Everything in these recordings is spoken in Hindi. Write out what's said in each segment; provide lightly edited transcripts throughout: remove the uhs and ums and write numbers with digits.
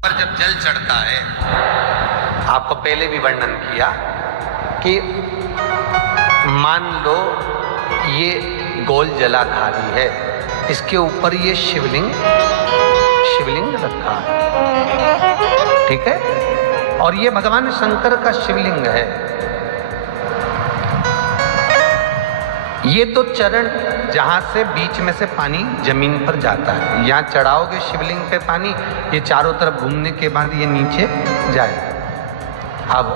पर जब जल चढ़ता है, आपको पहले भी वर्णन किया कि मान लो ये गोल जलाधारी है, इसके ऊपर ये शिवलिंग रखा है, ठीक है, और ये भगवान शंकर का शिवलिंग है। ये तो चरण जहां से बीच में से पानी जमीन पर जाता है, यहाँ चढ़ाओगे शिवलिंग पे पानी, ये चारों तरफ घूमने के बाद ये नीचे जाए। अब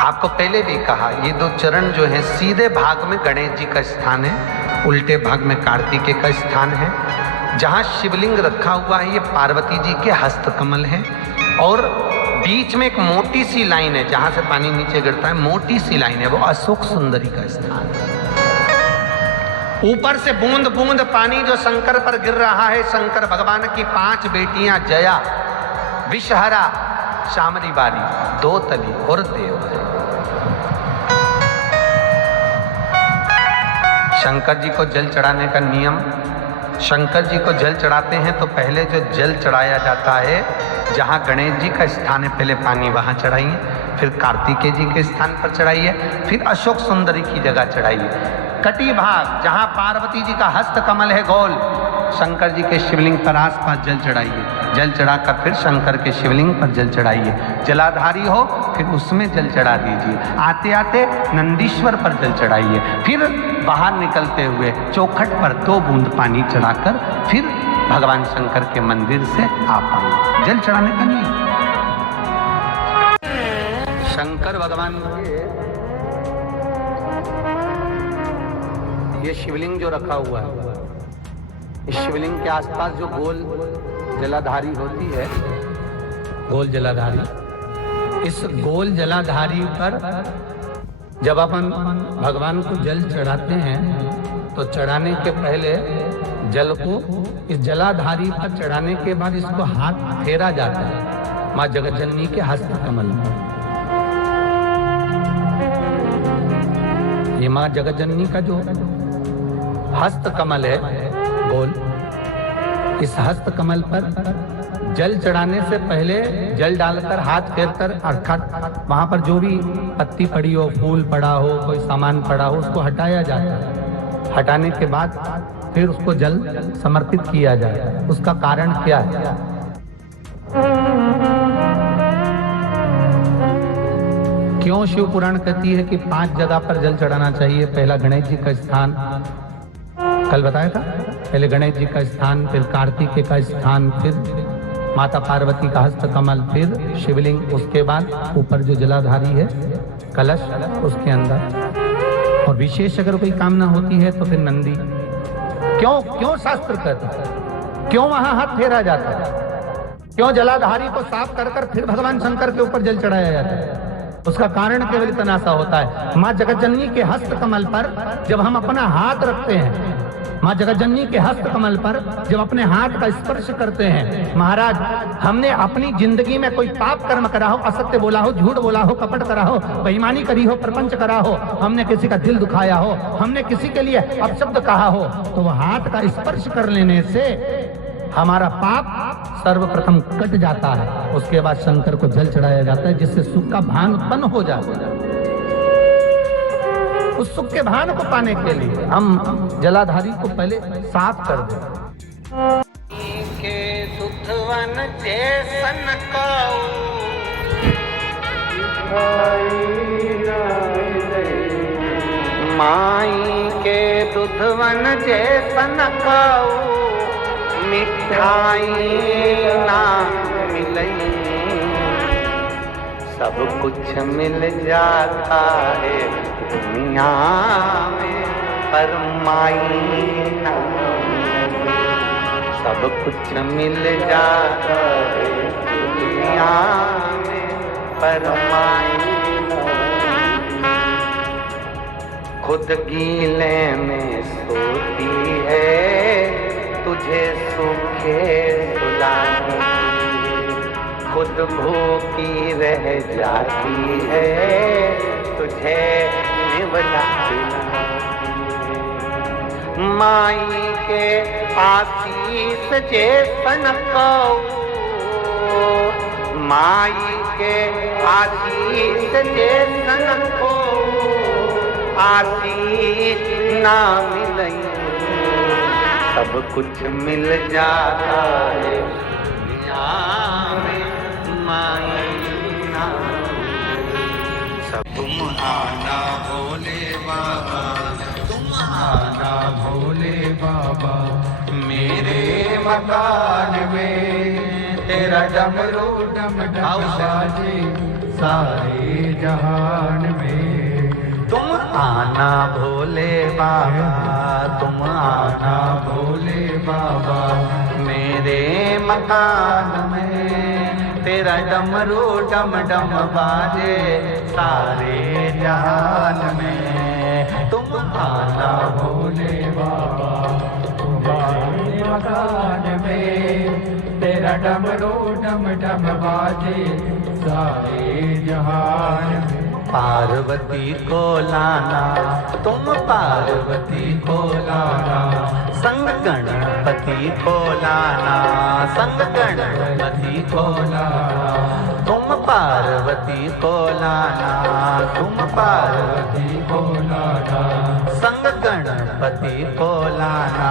आपको पहले भी कहा, ये दो चरण जो है सीधे भाग में गणेश जी का स्थान है, उल्टे भाग में कार्तिकेय का स्थान है। जहाँ शिवलिंग रखा हुआ है ये पार्वती जी के हस्तकमल हैं, और बीच में एक मोटी सी लाइन है जहाँ से पानी नीचे गिरता है, मोटी सी लाइन है, वो अशोक सुंदरी का स्थान है। ऊपर से बूंद बूंद पानी जो शंकर पर गिर रहा है, शंकर भगवान की 5 बेटियां जया, विषहरा, शामरी बारी, दो तली और देव है। शंकर जी को जल चढ़ाने का नियम, शंकर जी को जल चढ़ाते हैं तो पहले जो जल चढ़ाया जाता है, जहाँ गणेश जी का स्थान है पहले पानी वहाँ चढ़ाइए, फिर कार्तिकेय जी के स्थान पर चढ़ाइए, फिर अशोक सुंदरी की जगह चढ़ाइए। कटी भाग जहाँ पार्वती जी का हस्त कमल है गोल, शंकर जी के शिवलिंग पर आसपास जल चढ़ाइए, जल चढ़ाकर फिर शंकर के शिवलिंग पर जल चढ़ाइए। जलाधारी हो फिर उसमें जल चढ़ा दीजिए, आते आते नंदीश्वर पर जल चढ़ाइए, फिर बाहर निकलते हुए चौखट पर 2 बूंद पानी चढ़ाकर फिर भगवान शंकर के मंदिर से आ पाए। जल चढ़ाने का नहीं, शंकर भगवान के ये शिवलिंग जो रखा हुआ है, इस शिवलिंग के आसपास जो गोल जलाधारी होती है, गोल जलाधारी, इस गोल जलाधारी पर जब अपन भगवान को जल चढ़ाते हैं तो चढ़ाने के पहले जल को इस जलाधारी पर चढ़ाने के बाद इसको हाथ फेरा जाता है माँ जगतजननी के हस्त कमल में। ये माँ जगतजननी का जो हस्त कमल है गोल, इस हस्त कमल पर जल चढ़ाने से पहले जल डालकर हाथ फेरकर, अर्थात वहां पर जो भी पत्ती पड़ी हो, फूल पड़ा हो, कोई सामान पड़ा हो, उसको हटाया जाता है। हटाने के बाद फिर उसको जल समर्पित किया जाता है। उसका कारण क्या है? क्यों शिव पुराण कहती है कि 5 जगह पर जल चढ़ाना चाहिए? पहला गणेश जी का स्थान कल बताया था, पहले गणेश जी का स्थान, फिर कार्तिकेय का स्थान, फिर माता पार्वती का हस्त कमल, फिर शिवलिंग, उसके बाद ऊपर जो जलाधारी है कलश, उसके अंदर, और विशेष अगर कोई कामना होती है तो फिर नंदी। क्यों शास्त्र कहता है? क्यों वहां हाथ फेरा जाता है? क्यों जलाधारी को साफ कर फिर भगवान शंकर के ऊपर जल चढ़ाया जाता है? उसका कारण केवल इतना सा होता है, माँ जगतजननी के हस्त कमल पर जब हम अपना हाथ रखते हैं, माँ जगतजननी के हस्त कमल पर जब अपने हाथ का स्पर्श करते हैं, महाराज हमने अपनी जिंदगी में कोई पाप कर्म करा हो, असत्य बोला हो, झूठ बोला हो, कपट करा हो, बेईमानी करी हो, प्रपंच करा हो, हमने किसी का दिल दुखाया हो, हमने किसी के लिए अपशब्द कहा हो, तो वह हाथ का स्पर्श कर लेने से हमारा पाप सर्वप्रथम कट जाता है। उसके बाद शंकर को जल चढ़ाया जाता है, जिससे सुख का भान उत्पन्न हो जाता है। उस सुख के भान को पाने के लिए हम जलाधारी को पहले साफ कर दें। के सुधवन जैसन काऊ, माई के दुधवन जैसन काऊ, मिठाई ना मिलई, सब कुछ मिल जाता है दुनिया में, पर माई ना मिलई, सब कुछ मिल जाता है दुनिया में, पर माई ना। खुद गीले में सोती है, तुझे सूखे सुलाती, खुद भूखी रह जाती है, तुझे निवलाती। माई के आशीष जैसन काऊ, माई के आशीष जैसन को आशीष ना मिले, सब कुछ मिल जाता है दुनिया में माई ना। सब तुम आना भोले बाबा, तुम आना भोले बाबा, मेरे मकान में तेरा डमरू डम डम बाजे सारे जहान में। तुम आना भोले बाबा, तुम आना भोले बाबा, मेरे मकान में तेरा डमरू डम डम बाजे सारे जहान में। तुम आना भोले बाबा, तुम्हारे मकान में तेरा डमरू डम डम बाजे सारे जहान में। पार्वती को लाना, तुम पार्वती को लाना, संग गणपति को लाना, संग गणपति को लाना। तुम पार्वती को लाना, तुम पार्वती को लाना, संग गणपति को लाना,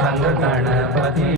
संग गणपति